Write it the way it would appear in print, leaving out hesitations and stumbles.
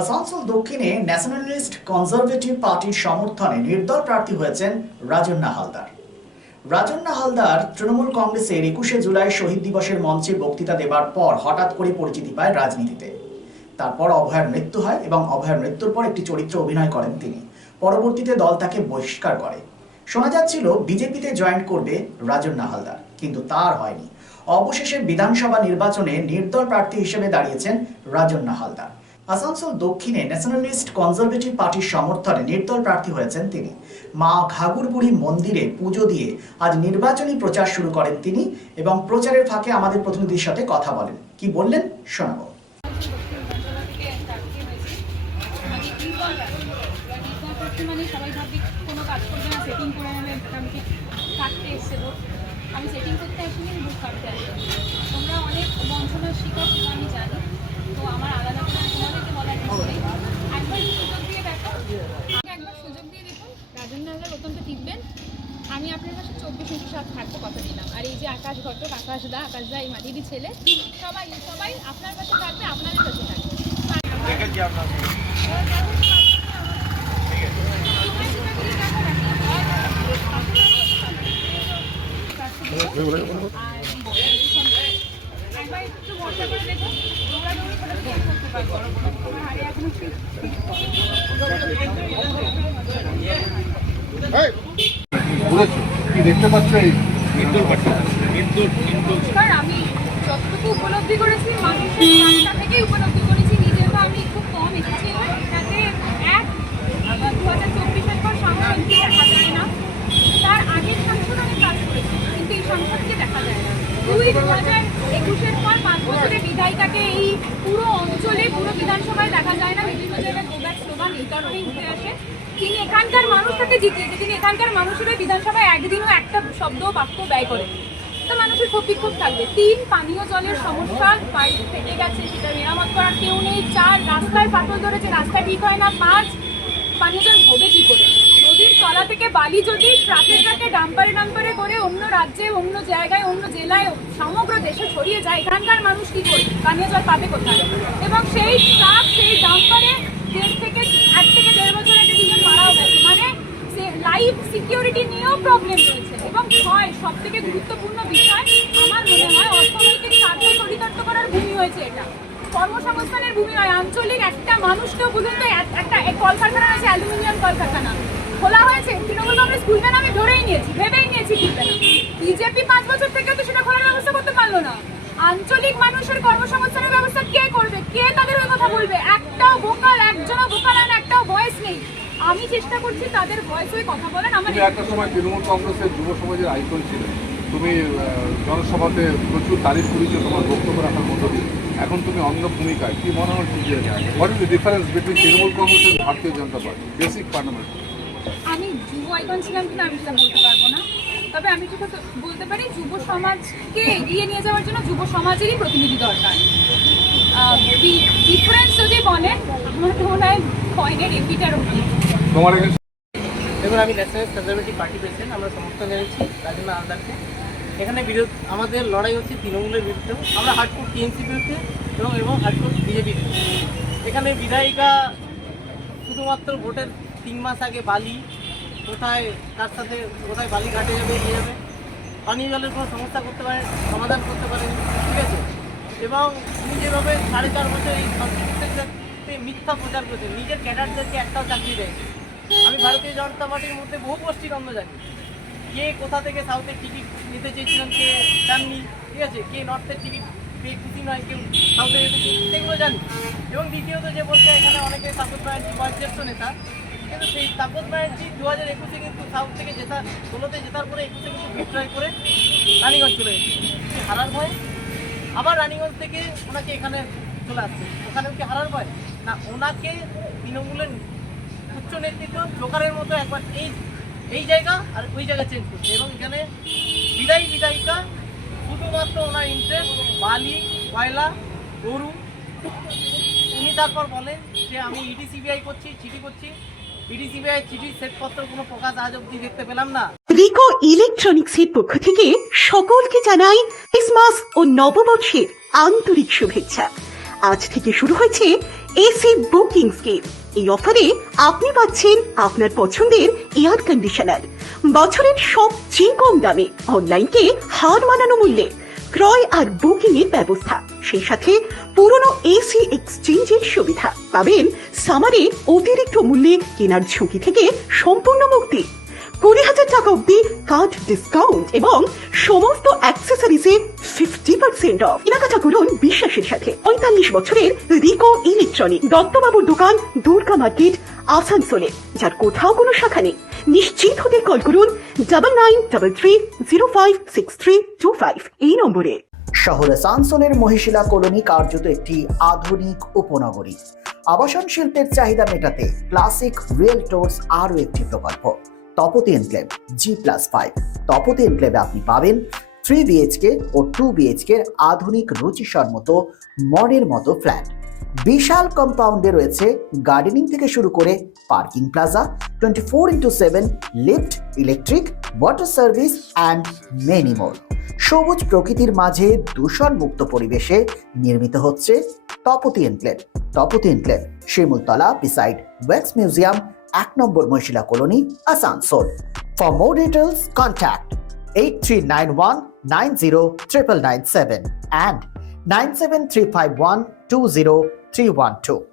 আসানসোল দক্ষিণে nationalist conservative পার্টির সমর্থনে নির্দল প্রার্থী হয়েছেন রাজন্না হালদার। রাজন্না হালদার তৃণমূল কংগ্রেসের 21শে জুলাই শহীদ দিবসের মঞ্চে বক্তৃতা দেবার পর হঠাৎ করে পরিচিতি পায় রাজনীতিতে। তারপর অভয়ের মৃত্যু হয় এবং অভয়ের মৃত্যুর পর একটি চরিত্রে অভিনয় করেন তিনি। পরবর্তীতে দল তাকে বহিষ্কার করে। শোনা যাচ্ছিল বিজেপিতে জয়েন করবে রাজন্না হালদার, কিন্তু তার হয়নি। অবশেষে বিধানসভা নির্বাচনে নির্দল প্রার্থী হিসেবে দাঁড়িয়েছেন রাজন্না হালদার। আসানসোল দক্ষিণে ন্যাশনালিস্ট কনজারভেটিভ পার্টির সমর্থনে নির্দল প্রার্থী হয়েছেন তিনি। মা ঘাঘরবুড়ি মন্দিরে পুজো দিয়ে আজ নির্বাচনী প্রচার শুরু করেন তিনি এবং প্রচারের ফাঁকে আমাদের প্রতিনিধির সাথে কথা বলেন। কি বললেন শোনাবো। আমি সেটিং করতে আসিনি, বুক কাটতে আসি। তোমরা অনেক বঞ্চনার শিকার, আমি জানি। তো আমার আলাদা করে তোমাদেরকে বলার কিছু নেই। একবার সুযোগ দিয়ে দেখো, একবার সুযোগ দিয়ে দেখুন, রাজন্না হালদার অত্যন্ত টিকবেন। আমি আপনার কাছে 24/7 থাকবো, কথা দিলাম। আর এই যে আকাশ ঘটক, আকাশদা এই মাটিরই ছেলে, সবাই আপনার কাছে থাকবে, আপনাদের কাছে থাকবে। একবার একটু ভরসা করে দেখুন, দৌড়াদৌড়ি করে করতে পারবো। হারে এখনো দেখতে পাচ্ছ আমি যতটুকু উপলব্ধি করেছি মানুষের রাস্তা থেকেই উপলব্ধি করেছি। নিজে তো আমি খুব কম এসেছি তাতে 2024-এর পর সাংসদ দেখা যায় না। তার আগের সাংসদ অনেক কাজ করেছি, কিন্তু এই সাংসদকে দেখা যায় না। 2021-এর পর 5 বছরের বিধায়িকাকে এই পুরো অঞ্চলে, পুরো বিধানসভায় দেখা যায় না। বিভিন্ন জায়গায় গোব্যাক স্লোগান এই কারণেই উঠে আসে। তিনি এখানকার মানুষ তাকে জিতিয়েছে, তিনি এখানকার মানুষের বিধানসভায় একদিনও একটা শব্দ বাক্য ব্যয় করেন। তো মানুষের খুব বিক্ষোভ থাকবে। 3, পানীয় জলের সমস্যা, পাইপ ফেটে গেছে, সেটা মেরামত করার কেউ নেই। 4, রাস্তায় ফাটল ধরেছে, রাস্তা ঠিক হয় না। 5, পানীয় জল হবে কি করে? নদীর তলা থেকে বালি যদি ট্রাকে ডাম্পারে করে অন্য রাজ্যে, অন্য জায়গায়, অন্য জেলায়, সমগ্র দেশে ছড়িয়ে যায়, এখানকার মানুষ কি করে পানীয় জল পাবে কোথায়? এবং সেই ট্রাক, সেই ডাম্পারে 1 থেকে 1.5 বছর আগে 2 জন মারাও গেছে। মানে লাইফ সিকিউরিটি নিয়েও প্রবলেম রয়েছে। এবং সব থেকে গুরুত্বপূর্ণ বিষয় আমার মনে হয়, অর্থনৈতিক স্বার্থ চরিতার্থ করার ভূমি হয়েছে এটা, কর্মসংস্থানের ভূমি হয়। আঞ্চলিক একটা মানুষকেও বুঝুন তো, একটা কলকারখানা আছে, অ্যালুমিনিয়াম কলকারখানা খোলা হয়েছে, তৃণমূল কংগ্রেস খুলবে না, আমি ভেবেই নিয়েছি খুলবে না। বিজেপি 5 বছর থেকে তো সেটা খোলার ব্যবস্থা করতে পারলো না। আঞ্চলিক মানুষের কর্মসংস্থানের ব্যবস্থা কে করবে? কে তাদের হয়ে কথা বলবে? একটাও ভোকাল আর একটাও ভয়েস নেই। আমি চেষ্টা করছি তাদের ভয়েস হয়ে কথা বলেন। তুমি একটা সময় তৃণমূল কংগ্রেসের যুব সমাজের আইকন ছিল, তুমি জনসভাতে প্রচুর তারিফ করেছো তোমার বক্তব্য রাখার মধ্য দিয়ে। এখন তুমি অন্য ভূমিকায়, কি মনে হচ্ছে যে what is the difference between Trinamool Congress and Bharatiya Janata party basic parliament? আমি যুব আইকন ছিলাম কিনা আমি সেটা বলতে পারবো না, তবে আমি যেটা বলতে পারি, যুব সমাজকে এগিয়ে নিয়ে যাওয়ার জন্য যুব সমাজেরই প্রতিনিধি দরকার। ডিফারেন্স যদি বলেন, আমার তো মনে হয় পয়েন্টের রিপিটার তোমার দেখুন, আমি ন্যাশনালিস্ট কনজারভেটিভ পার্টি প্রেসিডেন্ট। আমরা সমর্থন জানাচ্ছি রাজন্না হালদারকে। এখানে আমাদের লড়াই হচ্ছে তৃণমূলের বিরুদ্ধে। আমরা হার্ডকোর টিএমসি বিরুদ্ধে এবং হার্ডকোর বিজেপির বিরুদ্ধে। এখানে বিধায়িকা শুধুমাত্র ভোটের 3 মাস আগে বালি কোথায়, তার সাথে কোথায় বালি ঘাটে যাবে, নিয়ে যাবে, পানীয় জলের কোনো সমস্যা করতে পারে, সমাধান করতে পারে, ঠিক আছে। এবং তিনি যেভাবে 4.5 বছর এই সংস্কৃতিতে মিথ্যা প্রচার করেছেন, নিজের ক্যাডারদেরকে একটাও চাকরি দেয়। আমি ভারতীয় জনতা পার্টির মধ্যে বহু গোষ্ঠীর অন্য জানি, কে কোথা থেকে সাউথের টিকিট নিতে চেয়েছিলেন, কে চাননি, ঠিক আছে, কে নর্থের টিকিট পেয়ে খুশি নয়, কেউ সাউথে যেতে, সেগুলো জানি। এবং দ্বিতীয়ত যে বলছে, এখানে অনেকে তাপস ব্যানার্জি বয়োজ্যেষ্ঠ নেতা, কিন্তু সেই তাপস ব্যানার্জি 2021-এ কিন্তু সাউথ থেকে 16-তে জেতার পরে 21-এ কিন্তু বিক্রয় করে রানীগঞ্জ চলে গেছে হারার ভয়ে। আবার রানীগঞ্জ থেকে ওনাকে এখানে চলে আসছে, ওখানেও কি হারার ভয় না? ওনাকে তৃণমূলের উচ্চ নেতৃত্ব জোকারের মতো একবার এই জায়গা আর ওই জায়গা চেঞ্জ করছে। এবং এখানে বিধায়িকা শুধুমাত্র ওনার ইন্টারেস্ট বালি, কয়লা, গরু। উনি তারপর বলেন যে আমি ইডি সিবিআই করছি, চিঠি করছি। ইডি সিবিআই চিঠির শ্বেতপত্র কোনো প্রকাশ আজ অব্দি দেখতে পেলাম না। রিকো ইলেকট্রনিক্সের পক্ষ থেকে সকলকে জানাই ক্রিসমাস ও নববর্ষের আন্তরিক শুভেচ্ছা। আজ থেকে শুরু হয়েছে এসি বুকিং স্কিম। এই অফারে আপনি পাচ্ছেন আপনার পছন্দের এয়ার কন্ডিশনার বছরের সবচেয়ে কম দামে, অনলাইনকে হার মানানো মূল্যে ক্রয় আর বুকিং এর ব্যবস্থা, সেই সাথে পুরনো এসি এক্সচেঞ্জের সুবিধা। পাবেন সামারে অতিরিক্ত মূল্যে কেনার ঝুঁকি থেকে সম্পূর্ণ মুক্তি, 20,000 টাকা অব্দি কার্ড ডিসকাউন্ট এবং সমস্ত অ্যাক্সেসরিজে 50% অফ। কেনাকাটা করুন বিশ্বাসের সাথে। 45 বছরের রিকো ইলেকট্রনিক, দত্তবাবুর দোকান, দুর্গা মার্কেট, আসানসোলে, যার কোথাও কোনো শাখা নেই। নিশ্চিত হতে কল করুন 9933056325 এই নম্বরে। শহর আসানসোলের মহিশিলা কলোনি কার্যত একটি আধুনিক উপনগরী। আবাসন শিল্পের চাহিদা মেটাতে ক্লাসিক রিয়েলটরস আরও একটি প্রকল্প, তপতি এনক্লেভ G+5। তপতি এনক্লেভে আপনি পাবেন 3 BHK ও 2 BHK আধুনিক রুচিসম্মত মডের মতো ফ্ল্যাট। বিশাল কম্পাউন্ডে রয়েছে গার্ডেনিং থেকে শুরু করে parking plaza, 24x7 lift, electric, water service and many more. সবুজ প্রকৃতির মাঝে দূষণমুক্ত পরিবেশে নির্মিত হচ্ছে Tapati enclave. Tapati enclave Shimultala beside wax museum, 1 নম্বর Mahishila colony, Asansol. For more details contact 8391909997 and 9735120 312.